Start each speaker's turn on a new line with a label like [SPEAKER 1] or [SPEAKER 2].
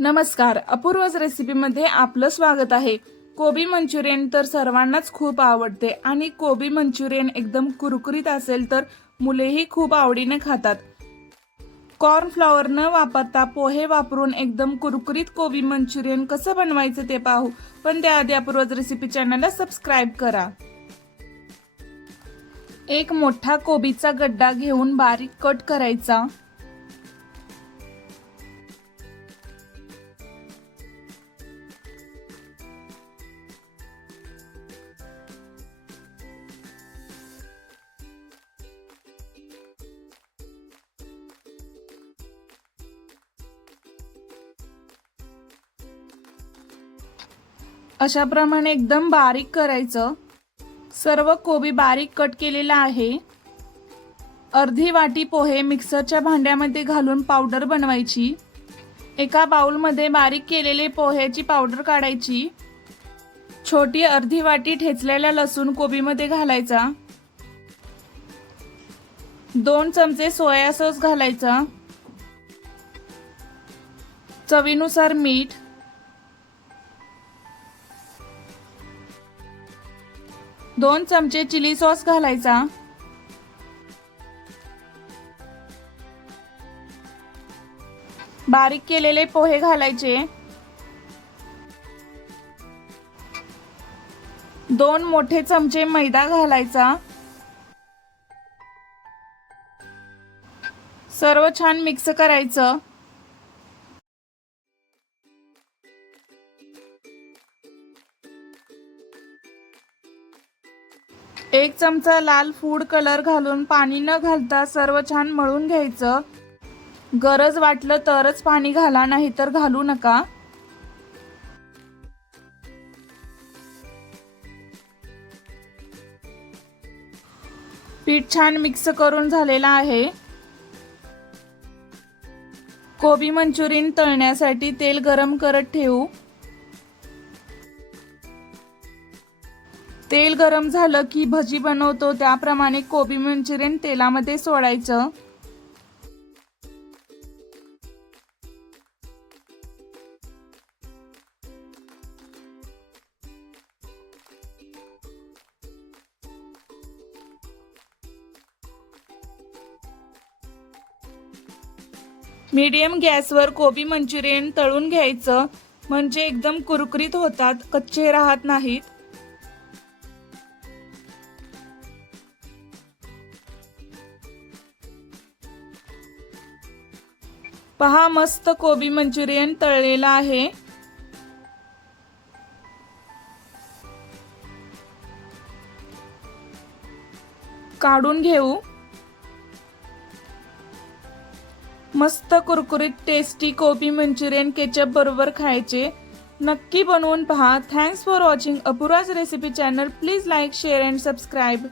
[SPEAKER 1] नमस्कार. अपूर्वज रेसिपीमध्ये आपलं स्वागत आहे. कोबी मंचुरियन तर सर्वांनाच खूप आवडते आणि कोबी मंचुरियन एकदम कुरकुरीत असेल तर मुलेही खूप आवडीने खातात. कॉर्नफ्लॉवर न वापरता पोहे वापरून एकदम कुरकुरीत कोबी मंचुरियन कसं बनवायचं ते पाहू. पण त्याआधी अपूर्वज रेसिपी चॅनलला सबस्क्राईब करा. एक मोठा कोबीचा गड्डा घेऊन बारीक कट करायचा. अशाप्रमाणे एकदम बारीक करायचं. सर्व कोबी बारीक कट केलेला आहे. अर्धी वाटी पोहे मिक्सरच्या भांड्यामध्ये घालून पावडर बनवायची. एका बाउलमध्ये बारीक केलेले पोह्याची पावडर काढायची. छोटी अर्धी वाटी ठेचलेला लसूण कोबीमध्ये घालायचा. दोन चमचे सोया सॉस घालायचा. चवीनुसार मीठ दोन चमचे चिली सॉस घालायचा. बारीक केलेले पोहे घालायचे. दोन मोठे चमचे मैदा घालायचा. सर्व छान मिक्स करायचं. एक चमचा लाल फूड कलर घालून पाणी न घालता सर्व छान मळून घ्यायचं. गरज वाटलं तरच पाणी घाला नाही तर घालू नका. पीठ छान मिक्स करून झालेला आहे. कोबी मंचुरियन तळण्यासाठी तेल गरम करत ठेवू. तेल गरम झालं की भजी बनवतो त्याप्रमाणे कोबी मंचुरियन तेलामध्ये सोडायचं. मीडियम गॅसवर कोबी मंचुरियन तळून घ्यायचं. म्हणजे एकदम कुरकुरीत होतात कच्चे राहत नाहीत. पहा मस्त कोबी मंचुरियन तळलेला आहे. काढून घेऊ. मस्त कुरकुरीत टेस्टी कोबी मंचुरियन केचप बरोबर खायचे. नक्की बनवून पहा. Thanks for watching Apuraj recipe channel please like share and subscribe